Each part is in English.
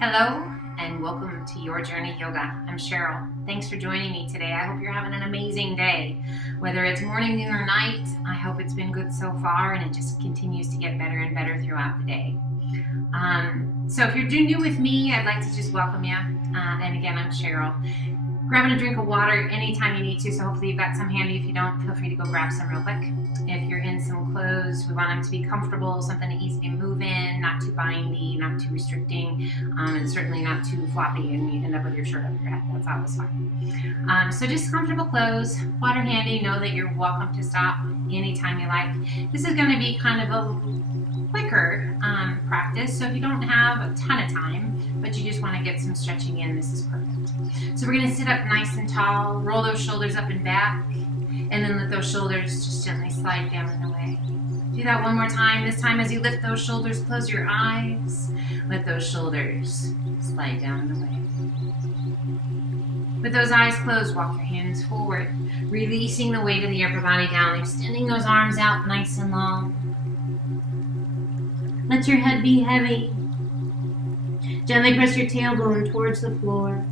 Hello and welcome to Your Journey Yoga. I'm Cheryl. Thanks for joining me today. I hope you're having an amazing day. Whether it's morning, noon, or night, I hope it's been good so far and it just continues to get better and better throughout the day. So if you're new with me, I'd like to just welcome you. And again, I'm Cheryl. Grabbing a drink of water anytime you need to, so hopefully you've got some handy. If you don't, feel free to go grab some real quick. If you're in some clothes, we want them to be comfortable, something easy to move in, not too bindy, not too restricting, and certainly not too floppy and you end up with your shirt over your head. That's always fine. So just comfortable clothes, water handy. Know that you're welcome to stop anytime you like. This is going to be kind of a quicker practice, so if you don't have a ton of time, but you just want to get some stretching in, this is perfect. So we're going to sit up nice and tall, roll those shoulders up and back, and then let those shoulders just gently slide down and away. Do that one more time. This time as you lift those shoulders, close your eyes. Let those shoulders slide down and away. With those eyes closed, walk your hands forward, releasing the weight of the upper body down, extending those arms out nice and long. Let your head be heavy. Gently press your tailbone towards the floor.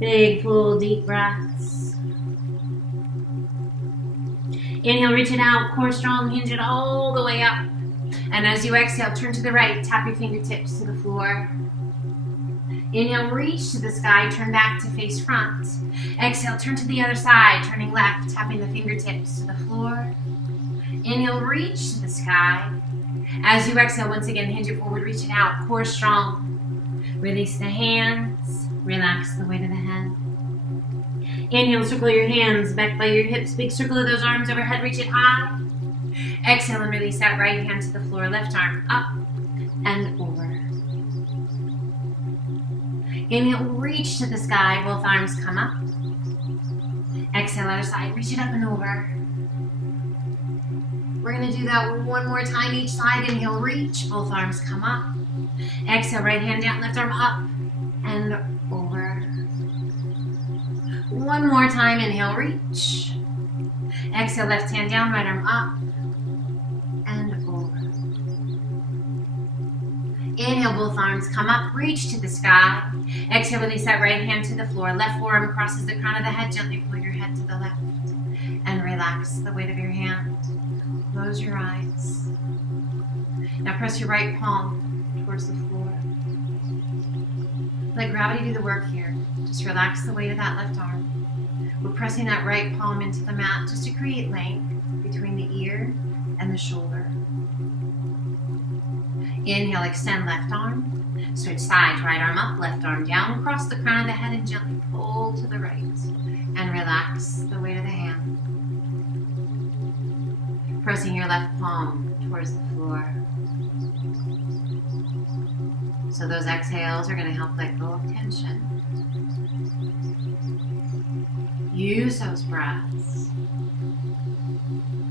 Big, full, deep breaths. Inhale, reach it out, core strong, hinge it all the way up. And as you exhale, turn to the right, tap your fingertips to the floor. Inhale, reach to the sky, turn back to face front. Exhale, turn to the other side, turning left, tapping the fingertips to the floor. Inhale, reach to the sky. As you exhale, once again, hinge it forward, reach it out, core strong. Release the hands, relax the weight of the head. Inhale, circle your hands back by your hips, big circle of those arms overhead, reach it high. Exhale and release that right hand to the floor, left arm up and over. Inhale, reach to the sky, both arms come up. Exhale, other side, reach it up and over. We're going to do that one more time each side. Inhale, reach, both arms come up. Exhale, right hand down, left arm up and over. One more time, inhale, reach. Exhale, left hand down, right arm up and over. Inhale, both arms come up, reach to the sky. Exhale, release that right hand to the floor. Left forearm crosses the crown of the head. Gently pull your head to the left and relax the weight of your hand. Close your eyes. Now press your right palm towards the floor. Let gravity do the work here. Just relax the weight of that left arm. We're pressing that right palm into the mat just to create length between the ear and the shoulder. Inhale, extend left arm. Switch sides, right arm up, left arm down. Across the crown of the head and gently pull to the right. And relax the weight of the hand. Pressing your left palm towards the floor. So those exhales are going to help let go of tension. Use those breaths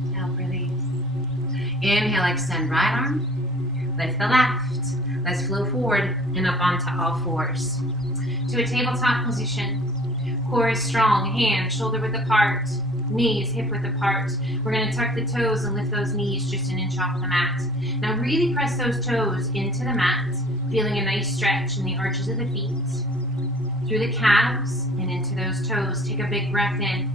to help release. Inhale, extend right arm. Lift the left. Let's flow forward and up onto all fours. To a tabletop position. Core is strong, hands shoulder width apart, knees hip width apart. We're going to tuck the toes and lift those knees just an inch off the mat. Now really press those toes into the mat, feeling a nice stretch in the arches of the feet, through the calves and into those toes. Take a big breath in.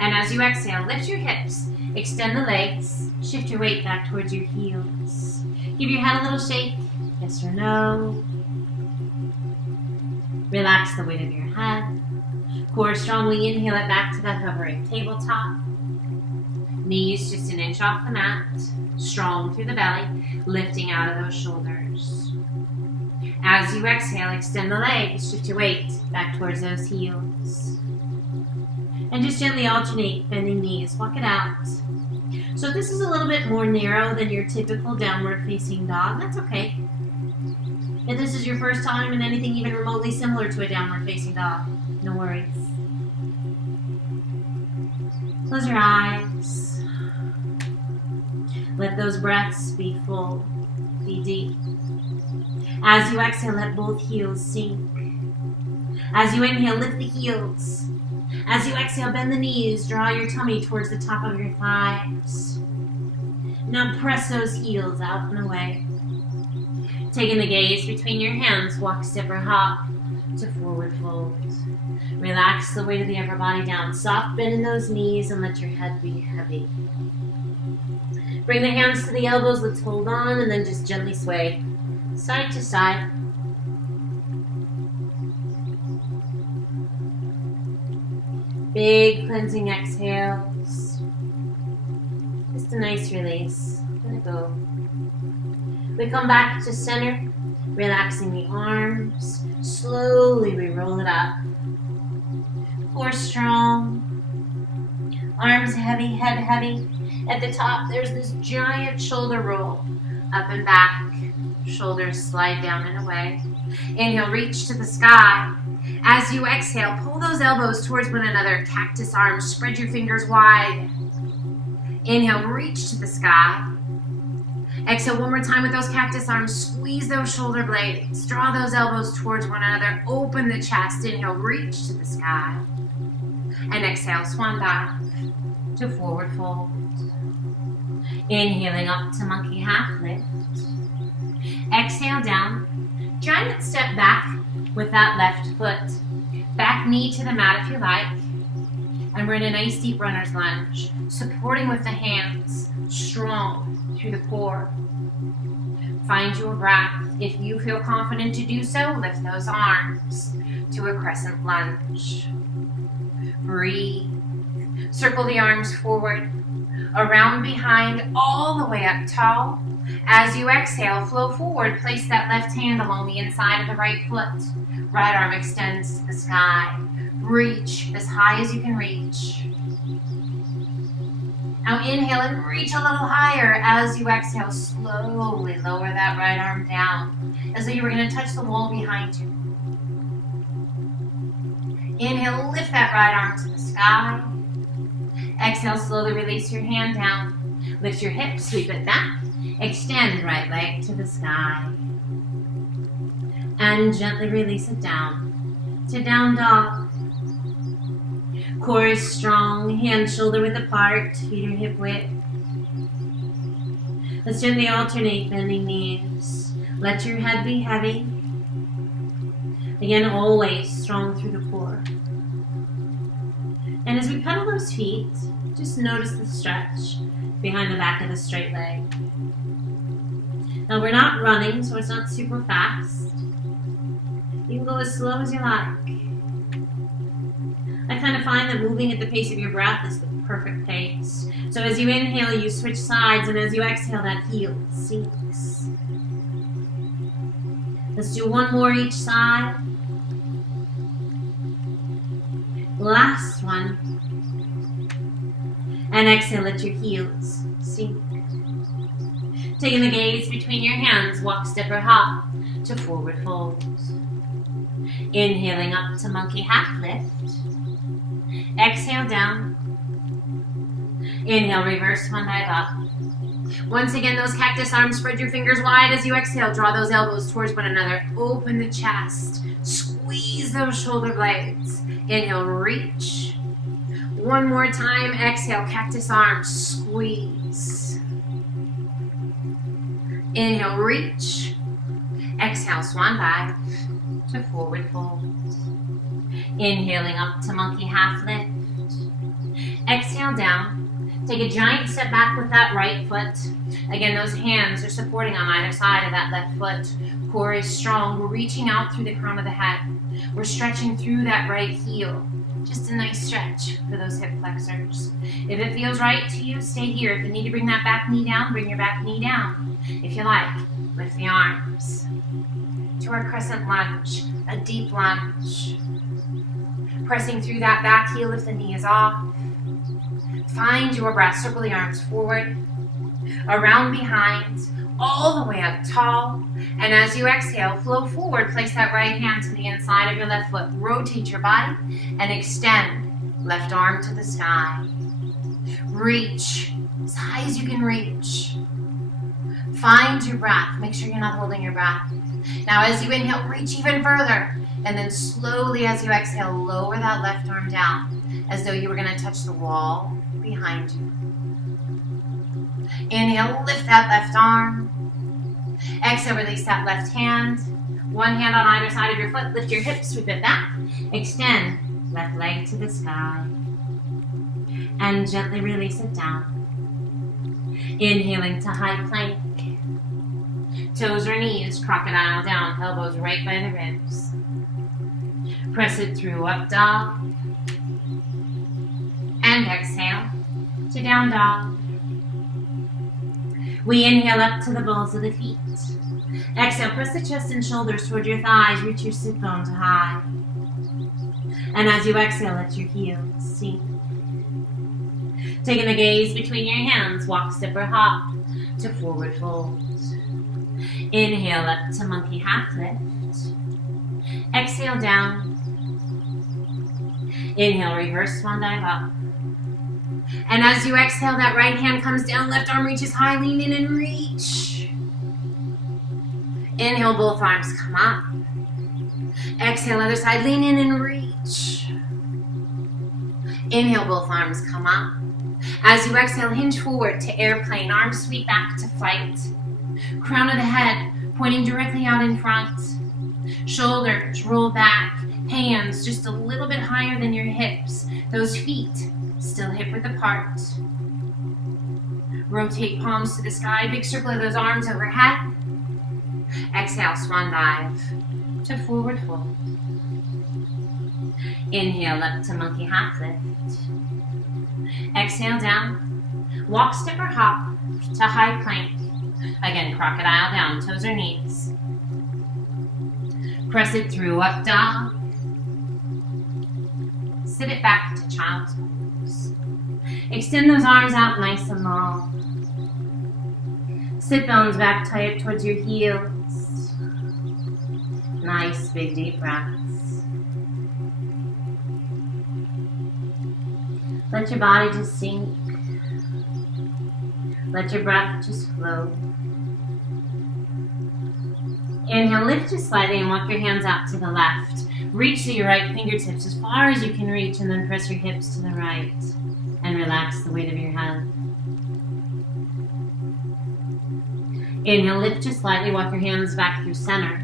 And as you exhale, lift your hips, extend the legs, shift your weight back towards your heels. Give your head a little shake, yes or no. Relax the weight of your head. Core strongly, inhale it back to that hovering tabletop. Knees just an inch off the mat. Strong through the belly, lifting out of those shoulders. As you exhale, extend the legs, shift your weight back towards those heels. And just gently alternate bending knees, walk it out. So this is a little bit more narrow than your typical downward facing dog. That's okay. If this is your first time in anything even remotely similar to a downward facing dog, no worries. Close your eyes. Let those breaths be full, be deep. As you exhale, let both heels sink. As you inhale, lift the heels. As you exhale, bend the knees, draw your tummy towards the top of your thighs. Now press those heels out and away. Taking the gaze between your hands, walk, step, or hop to forward fold. Relax the weight of the upper body down. Soft bend in those knees and let your head be heavy. Bring the hands to the elbows. Let's hold on and then just gently sway side to side. Big cleansing exhales. Just a nice release. Let it go. We come back to center, relaxing the arms. Slowly we roll it up. Core strong. Arms heavy, head heavy. At the top, there's this giant shoulder roll. Up and back. Shoulders slide down and away. Inhale, reach to the sky. As you exhale, pull those elbows towards one another. Cactus arms, spread your fingers wide. Inhale, reach to the sky. Exhale one more time with those cactus arms. Squeeze those shoulder blades. Draw those elbows towards one another. Open the chest. Inhale, reach to the sky. And exhale, swan dive to forward fold. Inhaling up to monkey half lift. Exhale down. Giant step back with that left foot. Back knee to the mat if you like. And we're in a nice deep runner's lunge. Supporting with the hands. Strong through the core. Find your breath. If you feel confident to do so, lift those arms to a crescent lunge. Breathe. Circle the arms forward, around behind, all the way up tall. As you exhale, flow forward. Place that left hand along the inside of the right foot. Right arm extends to the sky. Reach as high as you can reach. Now inhale and reach a little higher. As you exhale, slowly lower that right arm down, as though you were going to touch the wall behind you. Inhale, lift that right arm to the sky. Exhale, slowly release your hand down. Lift your hips, sweep it back. Extend right leg to the sky. And gently release it down to down dog. Core is strong, hands shoulder width apart, feet are hip width. Let's gently alternate bending knees. Let your head be heavy. Again, always strong through the core. And as we pedal those feet, just notice the stretch behind the back of the straight leg. Now we're not running, so it's not super fast. You can go as slow as you like. I kind of find that moving at the pace of your breath is the perfect pace. So as you inhale, you switch sides, and as you exhale, that heel sinks. Let's do one more each side. Last one. And exhale, let your heels sink. Taking the gaze between your hands, walk, step, or hop to forward fold. Inhaling up to monkey half lift. Exhale down. Inhale, reverse one dive up. Once again, those cactus arms, spread your fingers wide as you exhale. Draw those elbows towards one another. Open the chest. Squeeze those shoulder blades. Inhale, reach. One more time. Exhale, cactus arms, squeeze. Inhale, reach. Exhale, swan dive to forward fold. Inhaling up to monkey half lift. Exhale down. Take a giant step back with that right foot. Again, those hands are supporting on either side of that left foot. Core is strong. We're reaching out through the crown of the head. We're stretching through that right heel. Just a nice stretch for those hip flexors. If it feels right to you, stay here. If you need to bring that back knee down, bring your back knee down. If you like, lift the arms to our crescent lunge, a deep lunge. Pressing through that back heel if the knee is off. Find your breath. Circle the arms forward, around behind, all the way up tall. And as you exhale, flow forward. Place that right hand to the inside of your left foot. Rotate your body and extend. Left arm to the sky. Reach as high as you can reach. Find your breath. Make sure you're not holding your breath. Now as you inhale, reach even further. And then slowly as you exhale, lower that left arm down as though you were going to touch the wall behind you. Inhale, lift that left arm. Exhale, release that left hand. One hand on either side of your foot. Lift your hips, sweep it back. Extend left leg to the sky. And gently release it down. Inhaling to high plank. Toes or knees, crocodile down, elbows right by the ribs. Press it through, up dog. And exhale to down dog. We inhale up to the balls of the feet. Exhale, press the chest and shoulders toward your thighs, reach your sit bone to high. And as you exhale, let your heels sink. Taking the gaze between your hands, walk, step, or hop to forward fold. Inhale up to monkey half lift. Exhale down. Inhale, reverse swan dive up. And as you exhale, that right hand comes down, left arm reaches high, lean in and reach. Inhale, both arms come up. Exhale, other side, lean in and reach. Inhale, both arms come up. As you exhale, hinge forward to airplane, arms sweep back to flight. Crown of the head pointing directly out in front. Shoulders roll back, hands just a little bit higher than your hips. Those feet still hip width apart. Rotate palms to the sky, big circle of those arms overhead. Exhale, swan dive to forward fold. Inhale up to monkey half lift. Exhale down. Walk, step, or hop to high plank. Again, crocodile down, toes or knees. Press it through, up dog. Sit it back to child's pose. Extend those arms out nice and long. Sit bones back tight towards your heels. Nice big deep breaths. Let your body just sink. Let your breath just flow. Inhale, lift just slightly and walk your hands out to the left. Reach to your right fingertips as far as you can reach, and then press your hips to the right and relax the weight of your head. Inhale, lift just slightly, walk your hands back through center.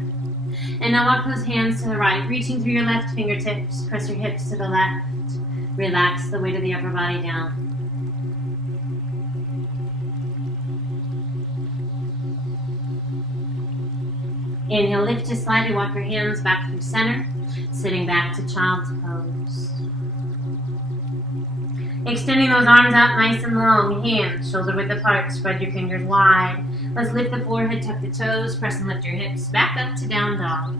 And now walk those hands to the right, reaching through your left fingertips, press your hips to the left. Relax the weight of the upper body down. Inhale, lift just slightly, walk your hands back through center, sitting back to child's pose. Extending those arms out nice and long, hands shoulder width apart, spread your fingers wide. Let's lift the forehead, tuck the toes, press and lift your hips back up to down dog.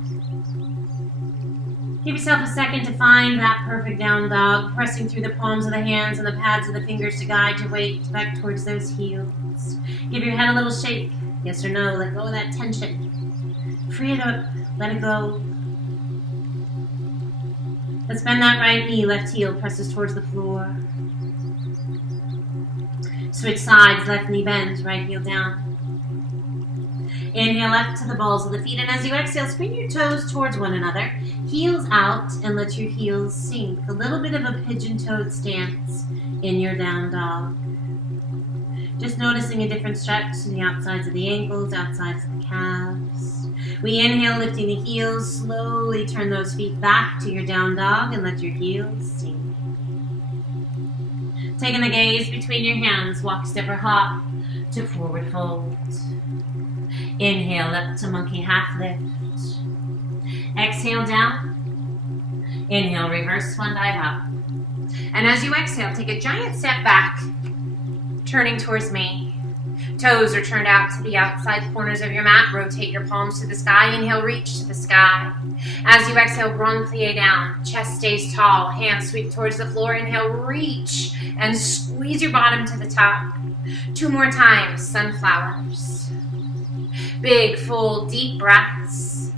Give yourself a second to find that perfect down dog, pressing through the palms of the hands and the pads of the fingers to guide your weight back towards those heels. Give your head a little shake, yes or no, let go of that tension. Free it up, let it go. Let's bend that right knee, left heel presses towards the floor. Switch sides, left knee bends, right heel down. Inhale up to the balls of the feet, and as you exhale, spin your toes towards one another. Heels out, and let your heels sink. A little bit of a pigeon-toed stance in your down dog. Just noticing a different stretch to the outsides of the ankles, outsides of the calves. We inhale, lifting the heels. Slowly turn those feet back to your down dog and let your heels sink. Taking the gaze between your hands, walk, step, or hop to forward fold. Inhale up to monkey half lift. Exhale down. Inhale, reverse swan dive up. And as you exhale, take a giant step back, turning towards me. Toes are turned out to the outside corners of your mat. Rotate your palms to the sky. Inhale, reach to the sky. As you exhale, grand plie down. Chest stays tall. Hands sweep towards the floor. Inhale, reach and squeeze your bottom to the top. 2 more times, sunflowers. Big, full, deep breaths.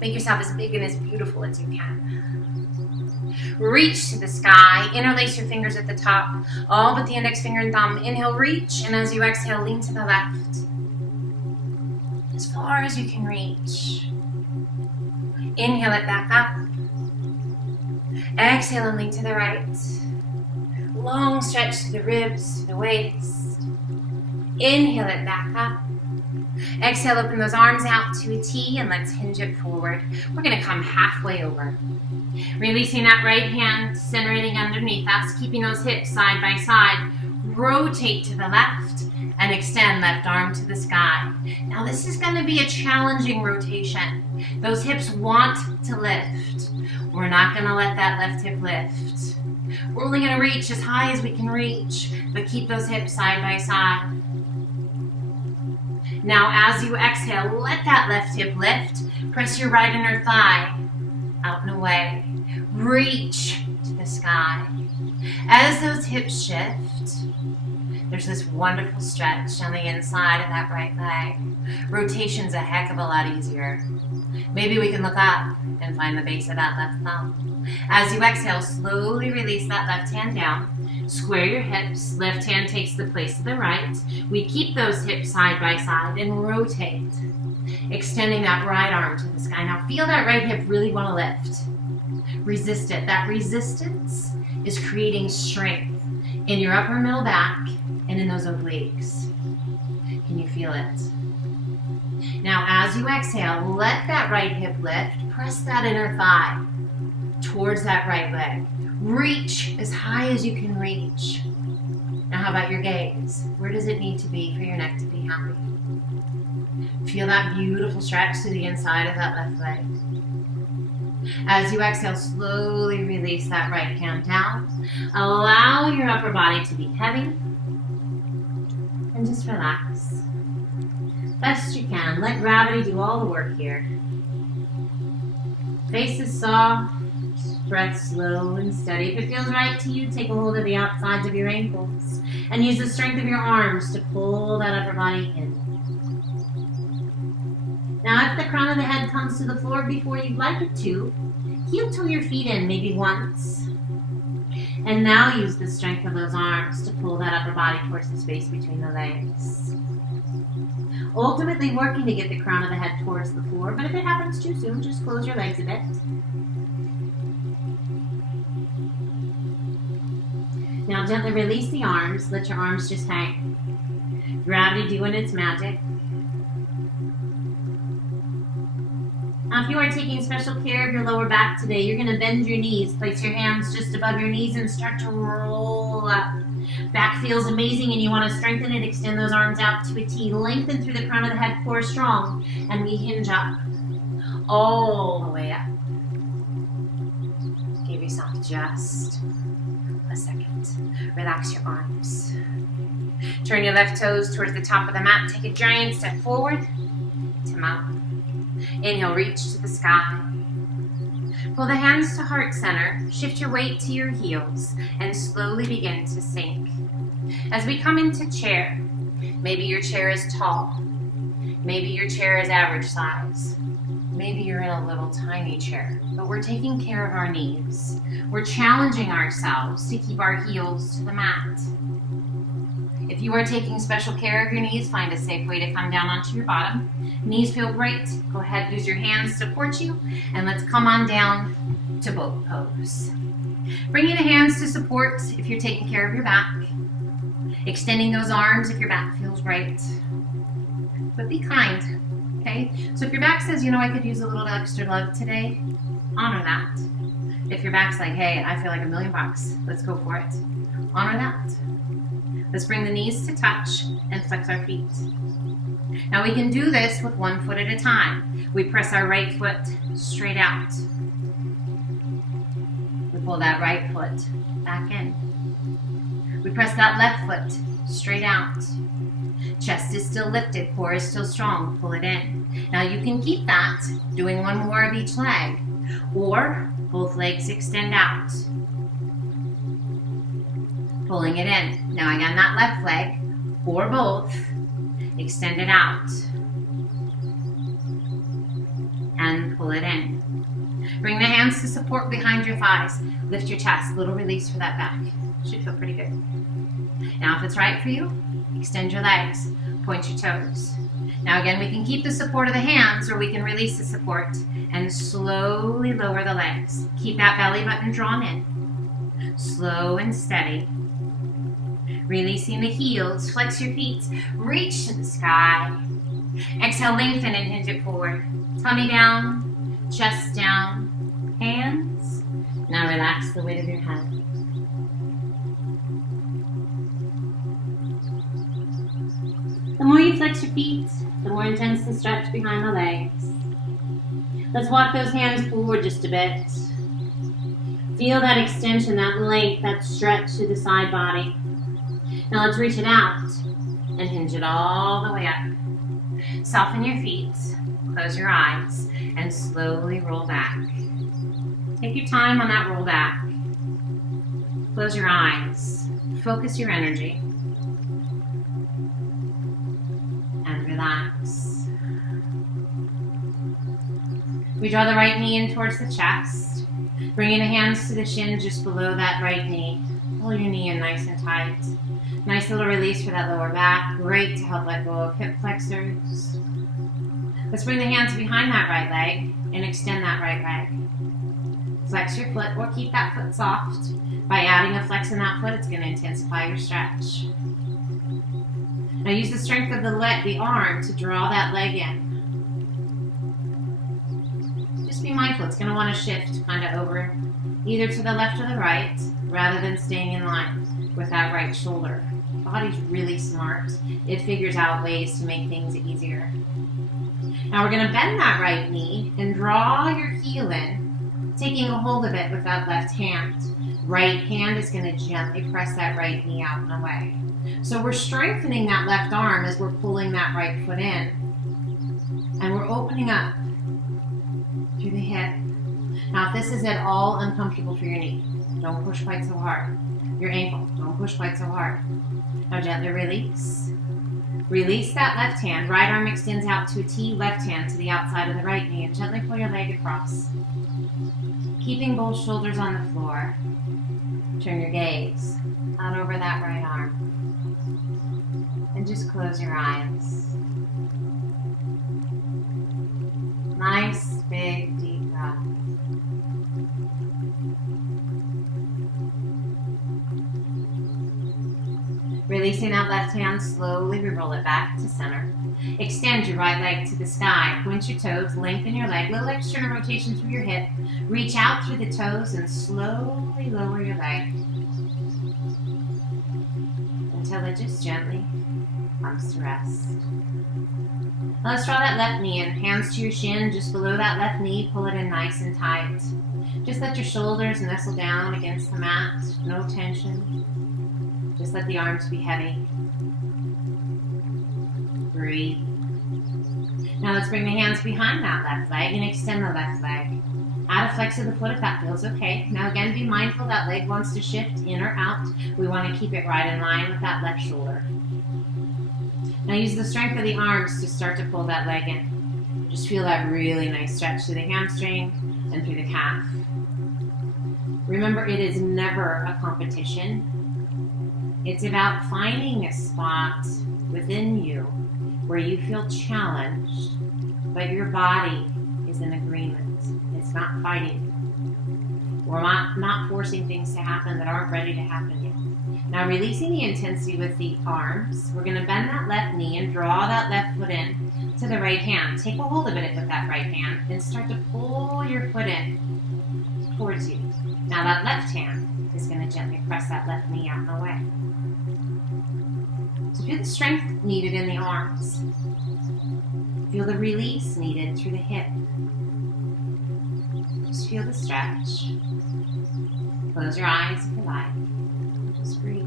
Make yourself as big and as beautiful as you can. Reach to the sky. Interlace your fingers at the top, all but the index finger and thumb. Inhale, reach, and as you exhale, lean to the left. As far as you can reach. Inhale it back up. Exhale and lean to the right. Long stretch to the ribs, to the waist. Inhale it back up. Exhale, open those arms out to a T and let's hinge it forward. We're gonna come halfway over. Releasing that right hand, centering underneath us, keeping those hips side by side. Rotate to the left and extend left arm to the sky. Now this is gonna be a challenging rotation. Those hips want to lift. We're not gonna let that left hip lift. We're only gonna reach as high as we can reach, but keep those hips side by side. Now as you exhale, let that left hip lift. Press your right inner thigh out and away. Reach to the sky. As those hips shift, there's this wonderful stretch on the inside of that right leg. Rotation's a heck of a lot easier. Maybe we can look up and find the base of that left thumb. As you exhale, slowly release that left hand down. Square your hips. Left hand takes the place of the right. We keep those hips side by side and rotate, extending that right arm to the sky. Now feel that right hip really want to lift. Resist it. That resistance is creating strength in your upper middle back and in those obliques. Can you feel it? Now as you exhale, let that right hip lift. Press that inner thigh towards that right leg. Reach as high as you can reach. Now how about your gaze? Where does it need to be for your neck to be happy? Feel that beautiful stretch through the inside of that left leg. As you exhale, slowly release that right hand down. Allow your upper body to be heavy. And just relax. Best you can. Let gravity do all the work here. Face is soft. Breath slow and steady. If it feels right to you, take a hold of the outsides of your ankles and use the strength of your arms to pull that upper body in. Now, if the crown of the head comes to the floor before you'd like it to, heel toe your feet in maybe once. And now use the strength of those arms to pull that upper body towards the space between the legs. Ultimately working to get the crown of the head towards the floor, but if it happens too soon, just close your legs a bit. Now gently release the arms, let your arms just hang. Gravity doing its magic. Now if you are taking special care of your lower back today, you're going to bend your knees, place your hands just above your knees and start to roll up. Back feels amazing and you want to strengthen it, extend those arms out to a T, lengthen through the crown of the head, core strong, and we hinge up, all the way up. Give yourself just a second. Relax your arms. Turn your left toes towards the top of the mat. Take a giant step forward to mountain. Inhale, reach to the sky. Pull the hands to heart center. Shift your weight to your heels and slowly begin to sink. As we come into chair, maybe your chair is tall. Maybe your chair is average size. Maybe you're in a little tiny chair, but we're taking care of our knees. We're challenging ourselves to keep our heels to the mat. If you are taking special care of your knees, find a safe way to come down onto your bottom. Knees feel great. Go ahead, use your hands to support you, and let's come on down to boat pose. Bringing the hands to support if you're taking care of your back. Extending those arms if your back feels great. But be kind. Okay, so if your back says, you know, I could use a little extra love today, honor that. If your back's like, hey, I feel like $1,000,000, let's go for it. Honor that. Let's bring the knees to touch and flex our feet. Now we can do this with one foot at a time. We press our right foot straight out. We pull that right foot back in. We press that left foot straight out. Chest is still lifted, core is still strong, pull it in. Now you can keep that, doing one more of each leg, or both legs extend out. Pulling it in. Now again, that left leg, or both, extend it out. And pull it in. Bring the hands to support behind your thighs. Lift your chest, little release for that back. Should feel pretty good. Now if it's right for you, extend your legs, point your toes. Now again, we can keep the support of the hands or we can release the support and slowly lower the legs. Keep that belly button drawn in. Slow and steady. Releasing the heels, flex your feet, reach to the sky. Exhale, lengthen and hinge it forward. Tummy down, chest down, hands. Now relax the weight of your head. The more you flex your feet, the more intense the stretch behind the legs. Let's walk those hands forward just a bit. Feel that extension, that length, that stretch through the side body. Now let's reach it out and hinge it all the way up. Soften your feet, close your eyes, and slowly roll back. Take your time on that roll back. Close your eyes, focus your energy, and relax. We draw the right knee in towards the chest, bringing the hands to the shin just below that right knee. Pull your knee in nice and tight. Nice little release for that lower back. Great to help let go of hip flexors. Let's bring the hands behind that right leg and extend that right leg. Flex your foot or keep that foot soft. By adding a flex in that foot, it's going to intensify your stretch. Now use the strength of the arm to draw that leg in. Just be mindful, it's going to want to shift kind of over either to the left or the right rather than staying in line with that right shoulder. The body's really smart. It figures out ways to make things easier. Now we're going to bend that right knee and draw your heel in, taking a hold of it with that left hand. Right hand is going to gently press that right knee out and away. So we're strengthening that left arm as we're pulling that right foot in. And we're opening up through the hip. Now if this is at all uncomfortable for your knee, don't push quite so hard. Your ankle, don't push quite so hard. Now gently release. Release that left hand. Right arm extends out to a T, left hand to the outside of the right knee, and gently pull your leg across. Keeping both shoulders on the floor. Turn your gaze out over that right arm. And just close your eyes. Nice, big, deep breath. Releasing that left hand, slowly we roll it back to center. Extend your right leg to the sky. Point your toes, lengthen your leg. Little external rotation through your hip. Reach out through the toes and slowly lower your leg until it just gently comes to rest. Now let's draw that left knee in. Hands to your shin, just below that left knee. Pull it in nice and tight. Just let your shoulders nestle down against the mat. No tension. Just let the arms be heavy. Breathe. Now let's bring the hands behind that left leg and extend the left leg. Add a flex of the foot if that feels okay. Now again, be mindful that leg wants to shift in or out. We want to keep it right in line with that left shoulder. Now use the strength of the arms to start to pull that leg in. Just feel that really nice stretch through the hamstring and through the calf. Remember, it is never a competition. It's about finding a spot within you where you feel challenged, but your body is in agreement. It's not fighting. We're not forcing things to happen that aren't ready to happen yet. Now releasing the intensity with the arms, we're going to bend that left knee and draw that left foot in to the right hand. Take a hold of it with that right hand and start to pull your foot in towards you. Now that left hand is going to gently press that left knee out and away. So feel the strength needed in the arms. Feel the release needed through the hip. Just feel the stretch. Close your eyes if you like. Just breathe.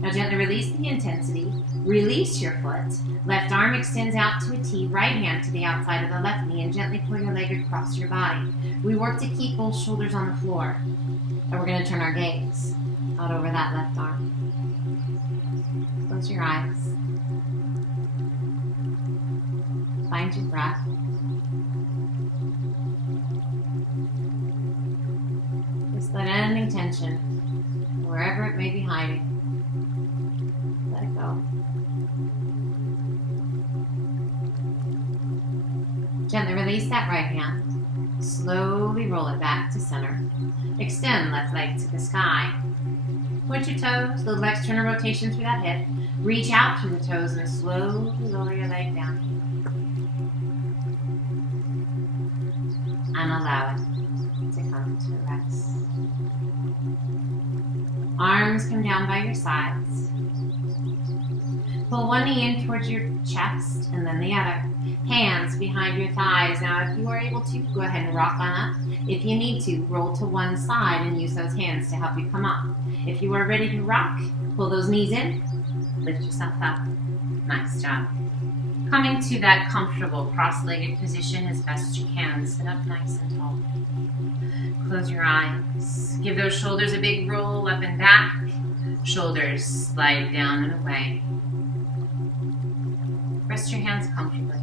Now gently release the intensity. Release your foot. Left arm extends out to a T. Right hand to the outside of the left knee and gently pull your leg across your body. We work to keep both shoulders on the floor. And we're going to turn our gaze out over that left arm. Close your eyes. Find your breath. Just let any tension, wherever it may be hiding, let it go. Gently release that right hand. Slowly roll it back to center. Extend left leg to the sky. Point your toes, little external rotation through that hip. Reach out through the toes and slowly lower your leg down. And allow it to come to rest. Arms come down by your sides. Pull one knee in towards your chest and then the other. Hands behind your thighs. Now, if you are able to, go ahead and rock on up. If you need to, roll to one side and use those hands to help you come up. If you are ready to rock, pull those knees in, lift yourself up. Nice job. Coming to that comfortable cross-legged position as best you can. Sit up nice and tall. Close your eyes. Give those shoulders a big roll up and back. Shoulders slide down and away. Rest your hands comfortably.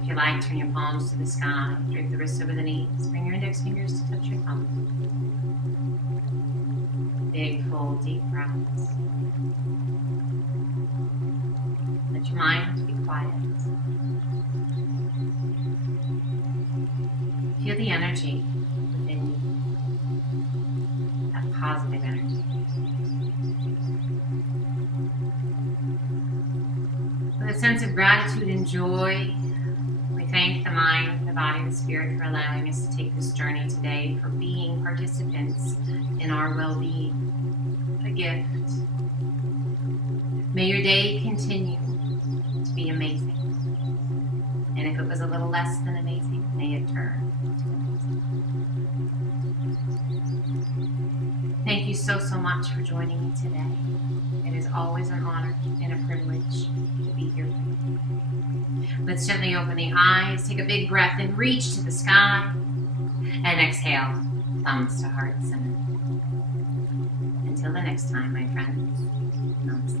If you like, turn your palms to the sky. Drape the wrists over the knees. Bring your index fingers to touch your thumbs. Big, full, deep breaths. Let your mind be quiet. Feel the energy within you. That positive energy. With a sense of gratitude and joy, we thank the mind, the body, the spirit for allowing us to take this journey today, for being participants in our well-being. A gift. May your day continue to be amazing. And if it was a little less than amazing, may it turn to amazing. Thank you so much for joining me today. It is always an honor and a privilege to be here with you. Let's gently open the eyes, take a big breath and reach to the sky. And exhale, thumbs to heart center. Until the next time, my friends, Namaste.